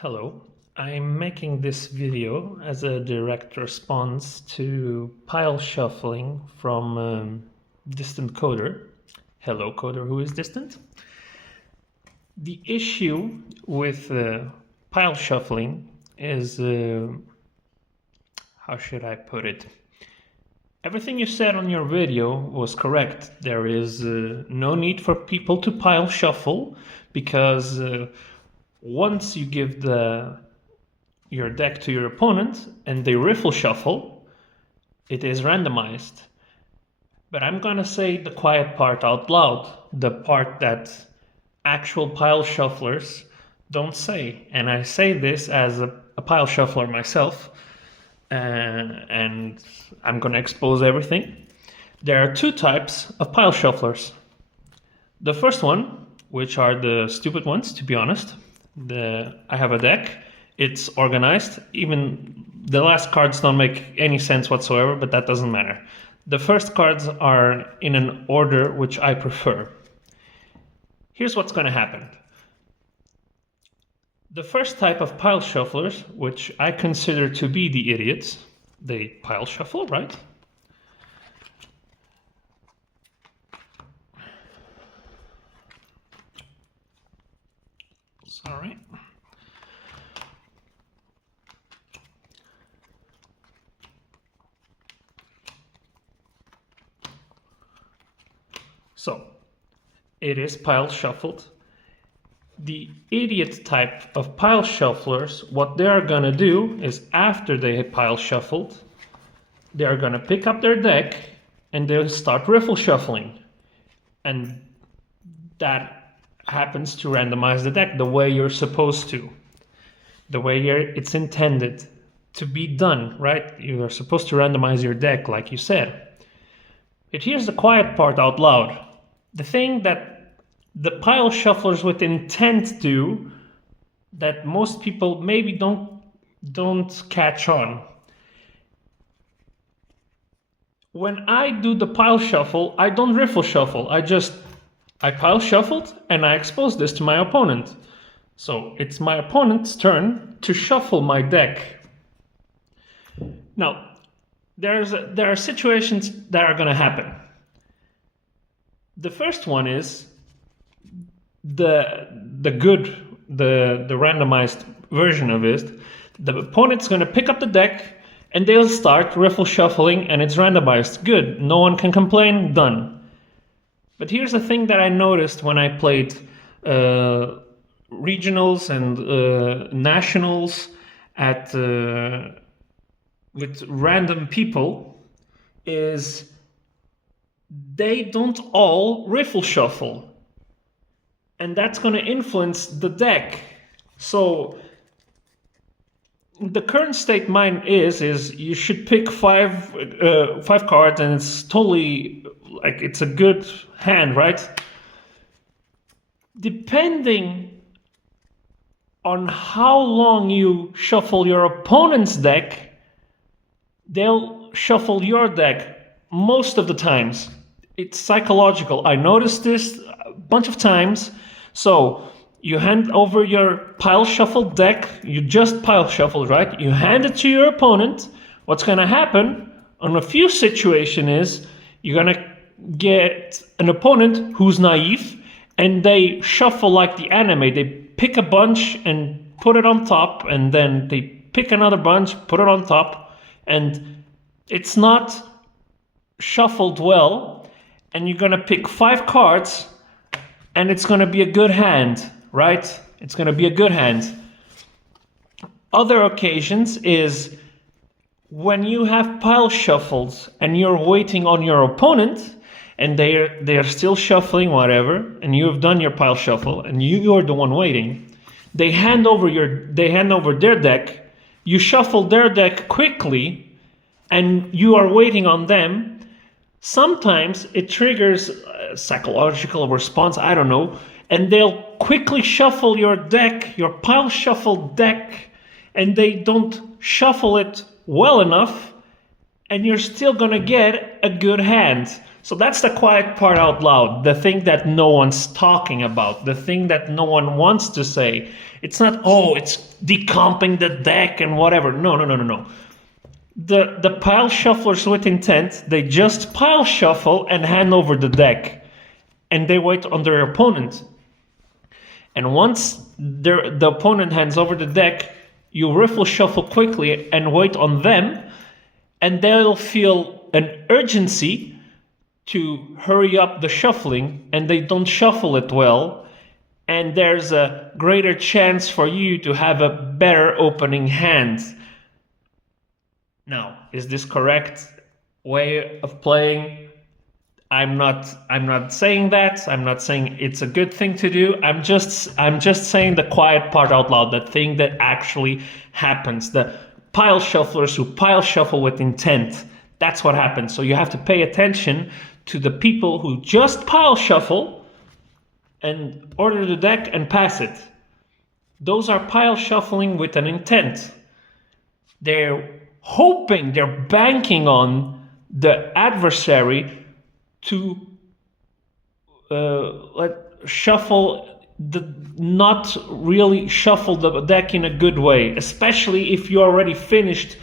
Hello, I'm making this video as a direct response to Pileshuffling from Distantcoder. Hello, coder who is distant. The issue with Pileshuffling is, how should I put it? Everything you said on your video was correct. There is no need for people to pile shuffle because once you give your deck to your opponent and they riffle shuffle, it is randomized. But I'm gonna say the quiet part out loud, the part that actual pile shufflers don't say. And I say this as a pile shuffler myself, and I'm gonna expose everything. There are two types of pile shufflers. The first one, which are the stupid ones, to be honest. I have a deck, it's organized, even the last cards don't make any sense whatsoever, but that doesn't matter. The first cards are in an order which I prefer. Here's what's going to happen. The first type of pile shufflers, which I consider to be the idiots, they pile shuffle, right? Sorry. So, it is pile shuffled. The idiot type of pile shufflers, what they are gonna do is after they have pile shuffled, they are gonna pick up their deck and they'll start riffle shuffling. And that happens to randomize the deck the way you're supposed to, the way it's intended to be done, right? You are supposed to randomize your deck like you said. But here's the quiet part out loud. The thing that the pile shufflers with intent do that most people maybe don't catch on. When I do the pile shuffle, I don't riffle shuffle. I pile shuffled and I expose this to my opponent. So it's my opponent's turn to shuffle my deck. Now, there are situations that are going to happen. The first one is the randomized version of it. The opponent's going to pick up the deck and they'll start riffle shuffling and it's randomized. Good, no one can complain, done. But here's the thing that I noticed when I played regionals and nationals with random people is they don't all riffle shuffle. And that's going to influence the deck. So the current state mine is you should pick five cards and it's totally like it's a good hand, right? Depending on how long you shuffle your opponent's deck, they'll shuffle your deck most of the times. It's psychological. I noticed this a bunch of times. So you hand over your pile shuffled deck, you just pile shuffled, right? You hand it to your opponent. What's going to happen on a few situations is you're going to get an opponent who's naive and they shuffle like the anime. They pick a bunch and put it on top, and then they pick another bunch, put it on top, and it's not shuffled well, and you're going to pick 5 cards and it's going to be a good hand, right? It's going to be a good hand. Other occasions is when you have pile shuffles and you're waiting on your opponent and they're still shuffling whatever, and you have done your pile shuffle and you're the one waiting. They hand over their deck, you shuffle their deck quickly and you are waiting on them. Sometimes it triggers a psychological response, I don't know, and they'll quickly shuffle your deck, your pile shuffled deck, and they don't shuffle it well enough, and you're still gonna get a good hand. So that's the quiet part out loud, the thing that no one's talking about, the thing that no one wants to say. It's not, oh, it's decomping the deck and whatever. No, no, no, no, no. The pile shufflers with intent, they just pile shuffle and hand over the deck. And they wait on their opponent. And once the opponent hands over the deck, you riffle shuffle quickly and wait on them. And they'll feel an urgency to hurry up the shuffling, and they don't shuffle it well, and there's a greater chance for you to have a better opening hand. Now, is this correct way of playing? I'm not saying that. I'm not saying it's a good thing to do. I'm just saying the quiet part out loud, the thing that actually happens. The pile shufflers who pile shuffle with intent. That's what happens. So you have to pay attention to the people who just pile shuffle and order the deck and pass it. Those are pile shuffling with an intent. They're hoping, they're banking on the adversary to not really shuffle the deck in a good way, especially if you already finished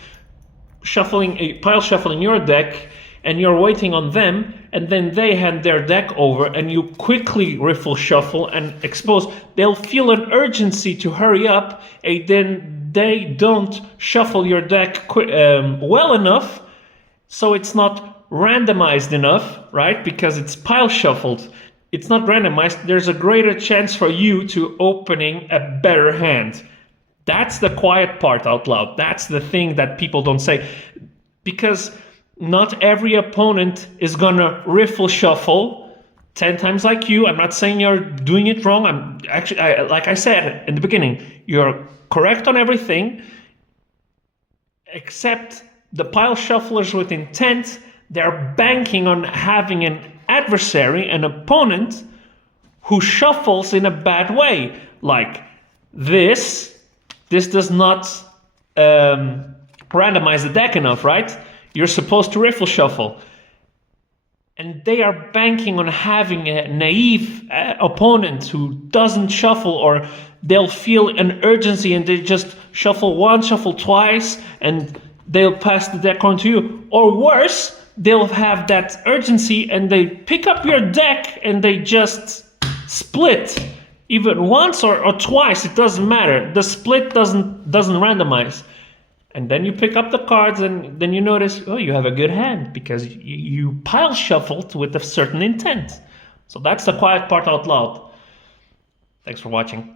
pile shuffling your deck and you're waiting on them, and then they hand their deck over and you quickly riffle shuffle and expose. They'll feel an urgency to hurry up, and then they don't shuffle your deck well enough, so it's not randomized enough, right? Because it's pile shuffled. It's not randomized. There's a greater chance for you to opening a better hand. That's the quiet part out loud. That's the thing that people don't say. Because not every opponent is gonna riffle shuffle 10 times like you. I'm not saying you're doing it wrong. I'm actually, like I said in the beginning, you're correct on everything, except the pile shufflers with intent. They're banking on having an adversary, an opponent, who shuffles in a bad way. Like this does not randomize the deck enough, right? You're supposed to riffle shuffle. And they are banking on having a naive opponent who doesn't shuffle, or they'll feel an urgency and they just shuffle once, shuffle twice, and they'll pass the deck on to you. Or worse, they'll have that urgency and they pick up your deck and they just split. Even once or twice, it doesn't matter. The split doesn't randomize. And then you pick up the cards and then you notice, oh, you have a good hand because you pile shuffled with a certain intent. So that's the quiet part out loud. Thanks for watching.